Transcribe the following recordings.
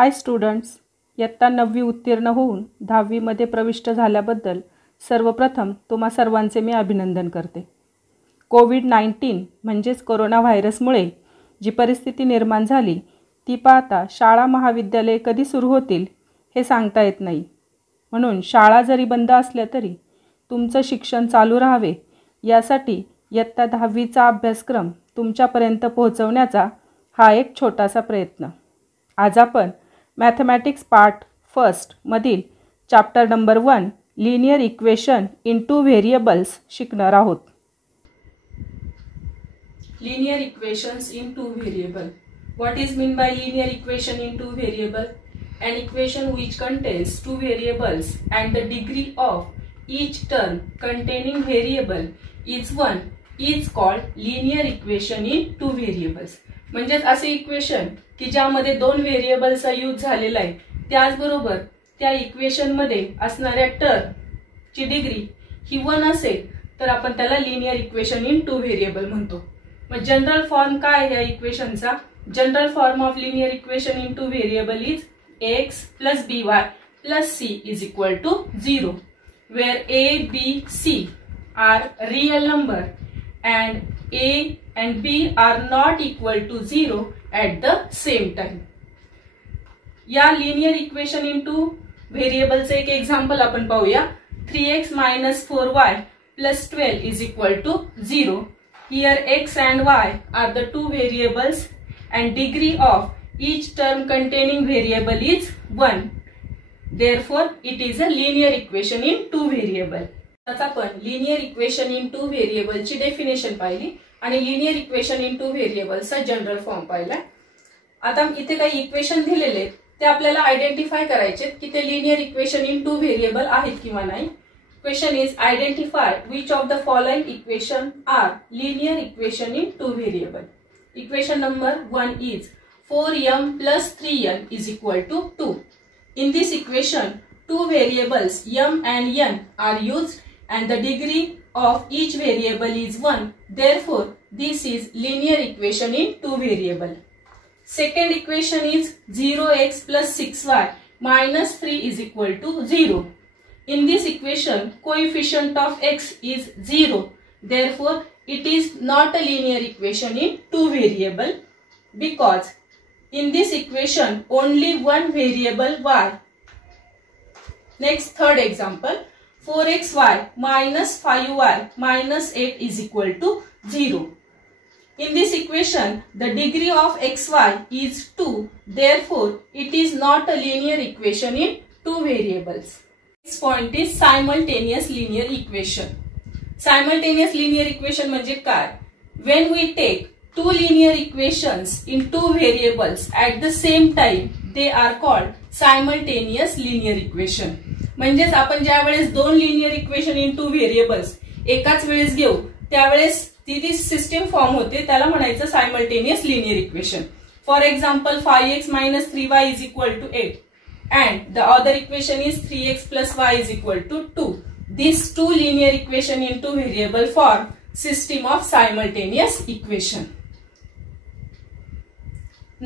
हाय students, इयत्ता 9वी उत्तीर्ण होऊन 10वीमध्ये प्रविष्ट झाल्याबद्दल सर्वप्रथम तुम्हा सर्वांचे मी अभिनंदन करते. कोविड-19 म्हणजेच कोरोना व्हायरसमुळे जी परिस्थिती निर्माण झाली ती पाहता शाळा महाविद्यालये कधी सुरू होतील हे सांगता येत नाही. म्हणून शाळा जरी बंद असल्या तरी तुमचं शिक्षण चालू राहावे यासाठी इयत्ता 10वीचा अभ्यासक्रम तुमच्यापर्यंत पोहोचवण्याचा हा एक छोटासा प्रयत्न. आज आपण मॅथमॅटिक्स पार्ट फर्स्ट मधील chapter number 1 linear equation in two variables शिकणार आहोत. Linear equations in two variable. What is mean by linear equation in two variable? An equation which contains two variables and the degree of each term containing variable is 1 is called linear equation in two variables. म्हणजेच असे equation की ज्यामध्ये दोन व्हेरिएबलचा use झालेला आहे त्याचबरोबर त्या इक्वेशन मध्ये असणाऱ्या टर्म ची डिग्री ही 1 असेल तर आपण त्याला linear equation in two variable म्हणतो. मग जनरल फॉर्म काय आहे या इक्वेशनचा? General form of linear equation in two variable is x plus by plus c is equal to 0 where a, b, c are real number and a and b are not equal to 0 at the same time. या linear equation in to व्हेरिएबलचे एक example आपण पाहूया. 3x minus 4y plus 12 is equal to 0. Here x and y are the two variables and degree of each term containing variable is 1. Therefore, it is a linear equation in two variable. आता आपण linear equation in two variable ची definition पाहिली आणि linear equation in to व्हेरिएबलचा general form पाहिला. आता इथे काही इक्वेशन दिलेले ते आपल्याला आयडेंटिफाय करायचे की ते linear equation in two variable आहेत किंवा नाही. Question is identify which of the following equation are linear equation in two variable. Equation number 1 is 4m plus 3n is equal to 2. In this equation, two variables m and n are used and the degree of each variable is 1. Therefore, this is linear equation in two variable. Second equation is 0x plus 6y minus 3 is equal to 0. In this equation, coefficient of x is 0. Therefore, it is not a linear equation in two variable because in this equation only one variable y. Next, third example, 4xy minus 5y minus 8 is equal to 0. In this equation, the degree of xy is 2. Therefore, it is not a linear equation in two variables. Next point is simultaneous linear equation. Simultaneous linear equation म्हणजे काय? When we take two linear equations in two variables at the same time, they are called simultaneous linear equation. म्हणजेच आपण ज्या वेळेस दोन linear equation in two variables एकाच वेळेस घेऊ त्यावेळेस ती जी सिस्टीम फॉर्म होते त्याला म्हणायचं simultaneous linear equation. For example 5x minus 3y is equal to 8. And the other equation is 3x plus y is equal to 2. These two linear equation in two variable form system of simultaneous equation.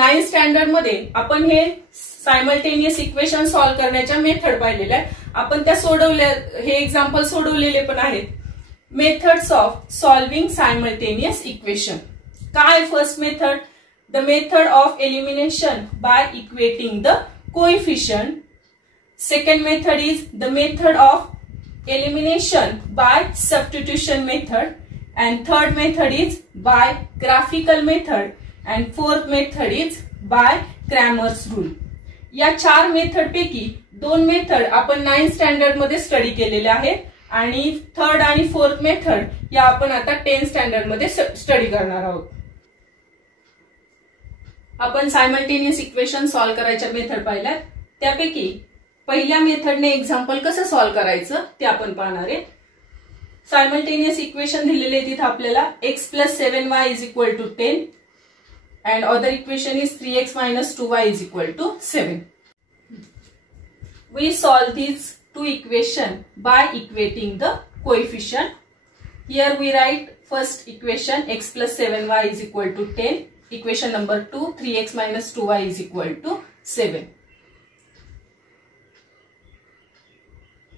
9th standard मध्ये आपण हे simultaneous equation solve करण्याच्या method पाहिलेल्या आहेत. आपण त्या सोडवल्या, हे example सोडवलेले पण आहेत. Methods of solving simultaneous equation. काय first method? The method of elimination by equating the coefficient. Second method is the method of elimination by substitution method, and third method is by graphical method, and fourth method is by Cramer's rule. या 4 method पैकी 2 method आपण 9th standard मध्ये study केलेले आहेत आणि third आणि fourth method या आपण आता 10th स्टँडर्ड मध्ये स्टडी करणार आहोत. आपण सायमल्टेनियस इक्वेशन सॉल्व्ह करायच्या मेथड पाहिल्यात. त्यापैकी पहिल्या मेथडने एक्झाम्पल कसं सॉल्व्ह करायचं ते आपण पाहणार आहे. सायमल्टेनियस इक्वेशन दिलेले तिथे आपल्याला x plus 7y is equal to 10 and other equation is 3x minus 2y is equal to 7. We solve these two equation by equating the coefficient. Here we write first equation x plus 7y is equal to 10. Equation number 2, 3x minus 2y is equal to 7.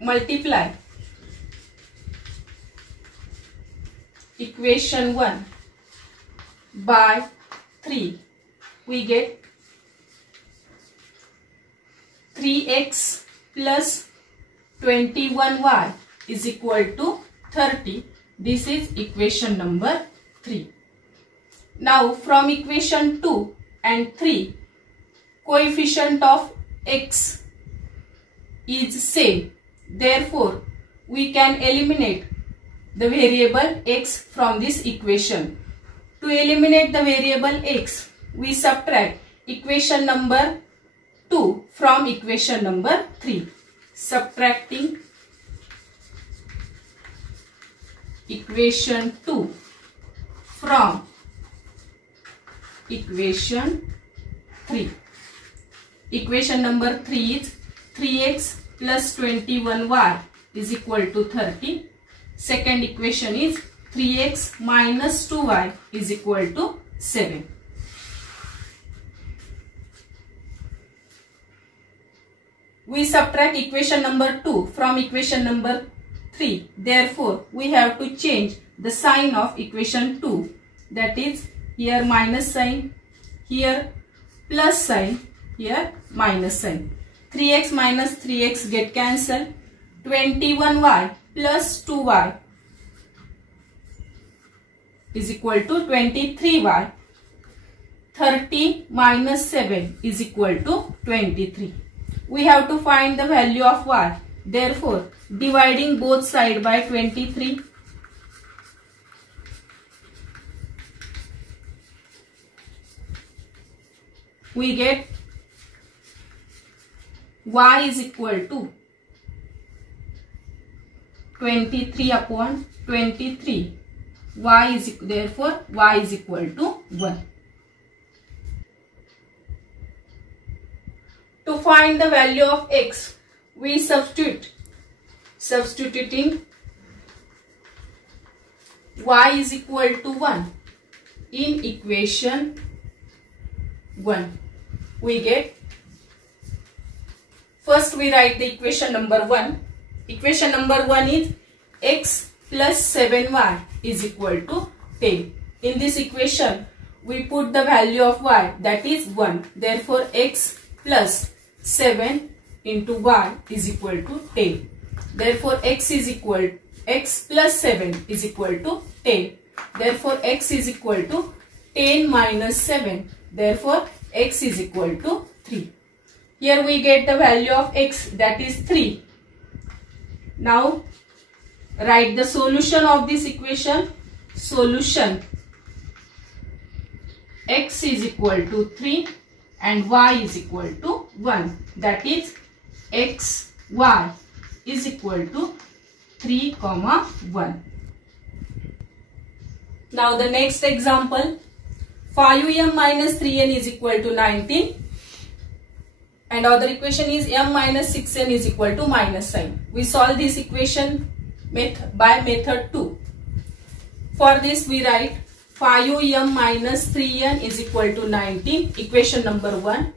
multiply equation 1 by 3, we get 3x plus 21y is equal to 30. This is equation number 3. Now from equation 2 and 3, coefficient of x is same. Therefore, we can eliminate the variable x from this equation. To eliminate the variable x, we subtract equation number 2 from equation number 3. Subtracting equation 2 from equation 3. Equation number 3 is 3x plus 21y is equal to 30. Second equation is 3x minus 2y is equal to 7. We subtract equation number 2 from equation number 3. Therefore, we have to change the sign of equation 2. That is, here minus sign, here plus sign, here minus sign. 3x minus 3x get cancelled. 21y plus 2y is equal to 23y. 30 minus 7 is equal to 23. We have to find the value of y. Therefore, dividing both sides by 23, we get y is equal to 23 upon 23. Therefore, y is equal to 1. To find the value of x, we substituting y is equal to 1 in equation 1. We get, first we write the equation number 1. Equation number 1 is x plus 7y is equal to 10. In this equation, we put the value of y, that is 1. Therefore, x plus 7 into y is equal to 10. Therefore, x plus 7 is equal to 10. Therefore, x is equal to 10 minus 7. Therefore, x is equal to 3. Here we get the value of x, that is 3. Now, write the solution of this equation. Solution, x is equal to 3 and y is equal to 1. That is, x, y is equal to 3, 1. Now the next example, 5m minus 3n is equal to 19. And other equation is m minus 6n is equal to minus sign. We solve this equation by method 2. For this we write 5m minus 3n is equal to 19, equation number 1.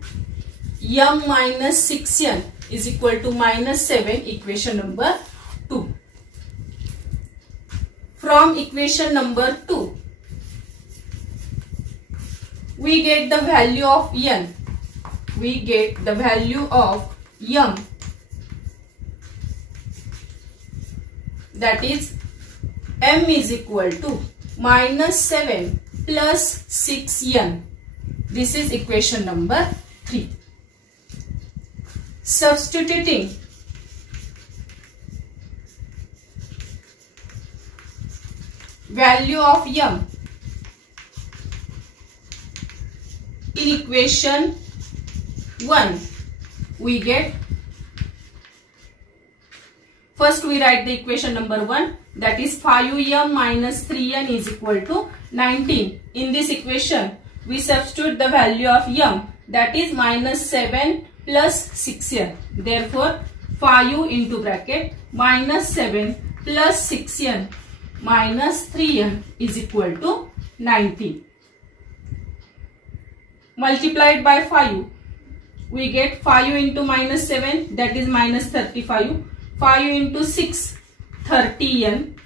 m minus 6n is equal to minus 7, equation number 2. From equation number 2, we get the value of n. We get the value of m, that is m is equal to minus 7 plus 6n. This is equation number 3. Substituting value of m in equation 1, we get, first we write the equation number 1, that is 5m minus 3n is equal to 19. In this equation, we substitute the value of m, that is minus 7 plus 6n. Therefore, 5 into bracket minus 7 plus 6n minus 3n is equal to 19. Multiplied by 5, we get 5 into minus 7, that is minus 35. 5 into 6, 30n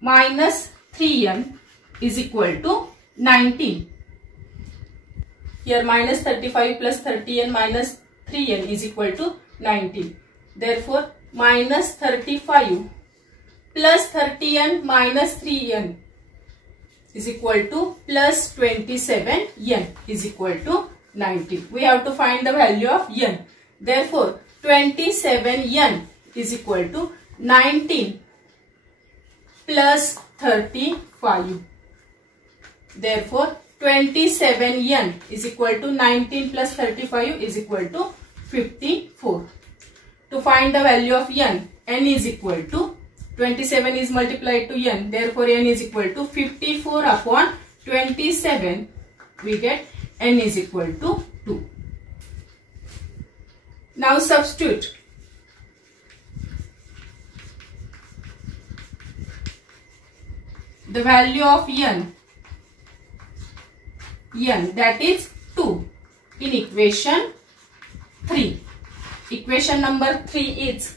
minus 3n is equal to 19. Here minus 35 plus 30n minus 3n is equal to 19. Therefore, minus 35 plus 30n minus 3n is equal to plus 27n is equal to 90. We have to find the value of n. Therefore, 27n is equal to 19 plus 35. Therefore, 27n is equal to 19 plus 35 is equal to 54. To find the value of n is equal to 27 is multiplied to n. Therefore, n is equal to 54 upon 27. We get n is equal to 2. Now substitute. The value of n that is 2 in equation 3. Equation number 3 is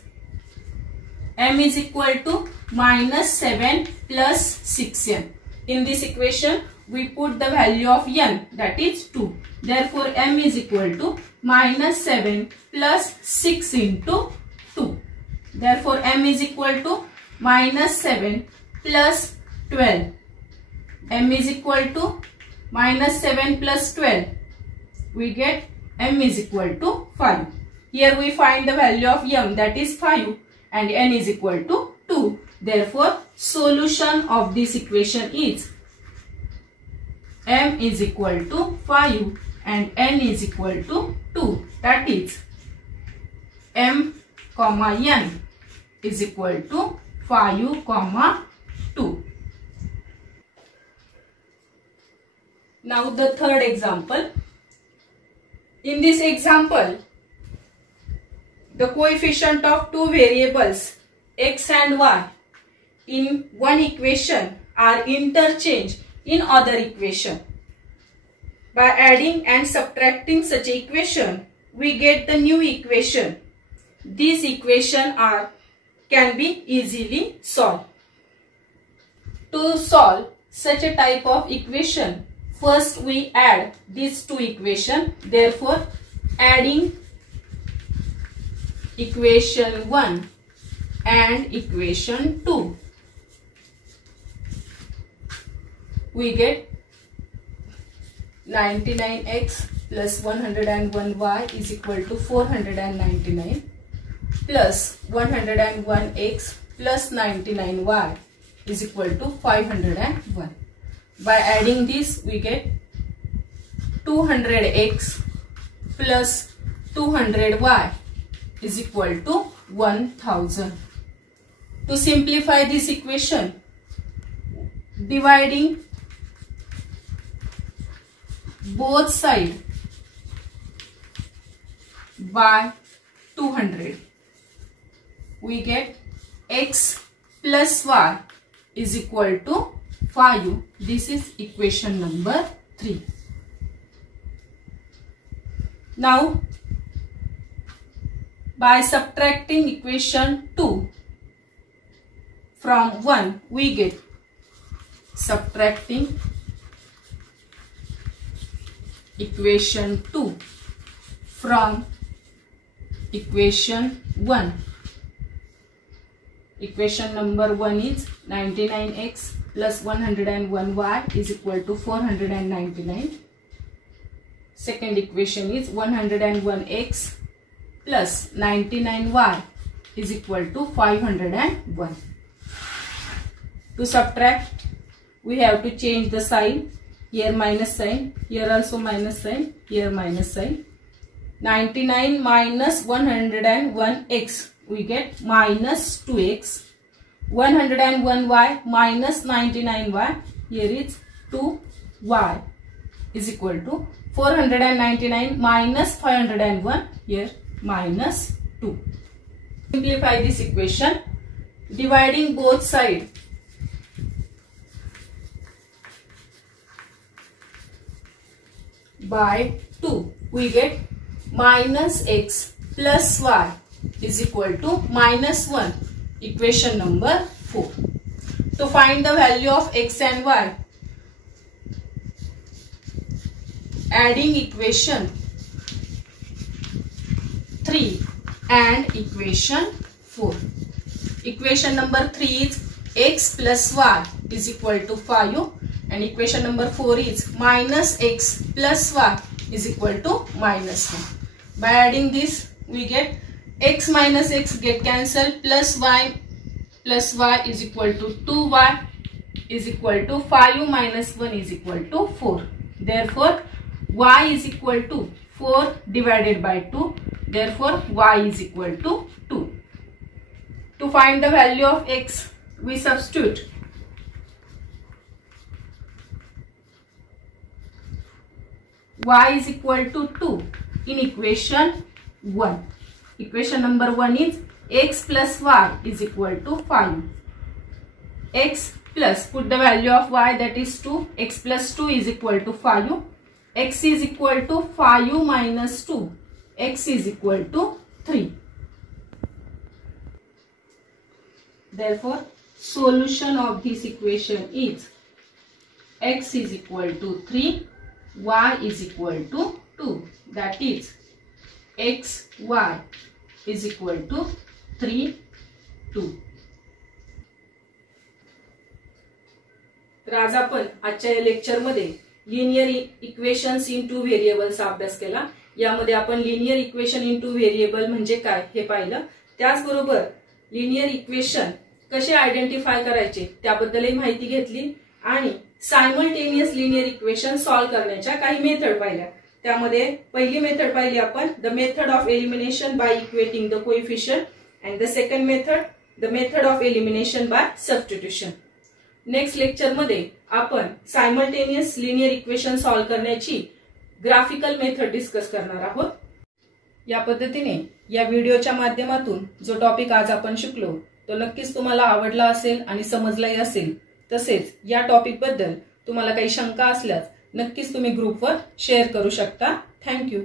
m is equal to minus 7 plus 6n. In this equation, we put the value of n that is 2. Therefore, m is equal to minus 7 plus 6 into 2. Therefore, m is equal to minus 7 plus 12. M is equal to minus 7 plus 12. We get m is equal to 5. Here we find the value of m that is 5 and n is equal to 2. Therefore, solution of this equation is m is equal to 5 and n is equal to 2. That is m comma n is equal to 5 comma 2. Now the third example. In this example, the coefficient of two variables x and y in one equation are interchanged in other equation. By adding and subtracting such equation, we get the new equation. These equations can be easily solved. To solve such a type of equation, first we add these two equations. Therefore, adding equation 1 and equation 2, we get 99x plus 101y is equal to 499 plus 101x plus 99y is equal to 501. By adding this, we get 200x plus 200y is equal to 1000. To simplify this equation, dividing both sides by 200, we get x plus y is equal to 5. This is equation number 3. Now, by subtracting equation 2 from 1, we get subtracting equation 2 from equation 1. Equation number 1 is 99x plus 101y is equal to 499. Second equation is 101x plus 99y is equal to 501. To subtract, we have to change the sign. Here minus sign, here also minus sign, here minus sign. 99 minus 101x, we get minus 2x. 101y minus 99y, here is 2y is equal to 499 minus 501, here minus 2. Simplify this equation, dividing both sides by 2, we get minus x plus y is equal to -1. Equation number 4. To find the value of x and y, adding equation 3 and equation 4. Equation number 3 is x plus y is equal to 5 and equation number 4 is -x plus y is equal to -1. By adding this we get x minus x get cancelled, plus y is equal to 2y is equal to 5 minus 1 is equal to 4. Therefore y is equal to 4 divided by 2. Therefore y is equal to 2. To find the value of x, we substitute y is equal to 2 in equation 1. Equation number 1 is x plus y is equal to 5. X plus, put the value of y, that is 2. X plus 2 is equal to 5. X is equal to 5 minus 2. X is equal to 3. Therefore, solution of this equation is x is equal to 3, y is equal to 2. That is x, y is equal to 3, 2. तर आज आपण आजच्या या lecture मध्ये linear equations in two variables अभ्यास केला. यामध्ये आपण linear equation in two variable म्हणजे काय हे पाहिलं. त्याचबरोबर लिनियर इक्वेशन कसे आयडेंटिफाय करायचे त्याबद्दलही माहिती घेतली आणि सायमल्टेनियस लिनियर इक्वेशन सॉल्व्ह करण्याच्या काही मेथड पाहिल्या. त्यामध्ये पहिली मेथड पाहिली आपण, the method of elimination by equating the coefficient, and the second method, the method of elimination bye substitution. Next lecture मध्ये आपण सायमल्टेनियस लिनियर इक्वेशन सॉल्व्ह करण्याची ग्राफिकल मेथड डिस्कस करणार आहोत. या पद्धतीने या व्हिडिओच्या माध्यमातून जो टॉपिक आज आपण शिकलो तो नक्कीच तुम्हाला आवडला असेल आणि समजलाही असेल. तसेच या टॉपिक बद्दल तुम्हाला काही शंका असल्यास नक्कीच तुम्ही ग्रुपवर शेअर करू शकता. थँक्यू.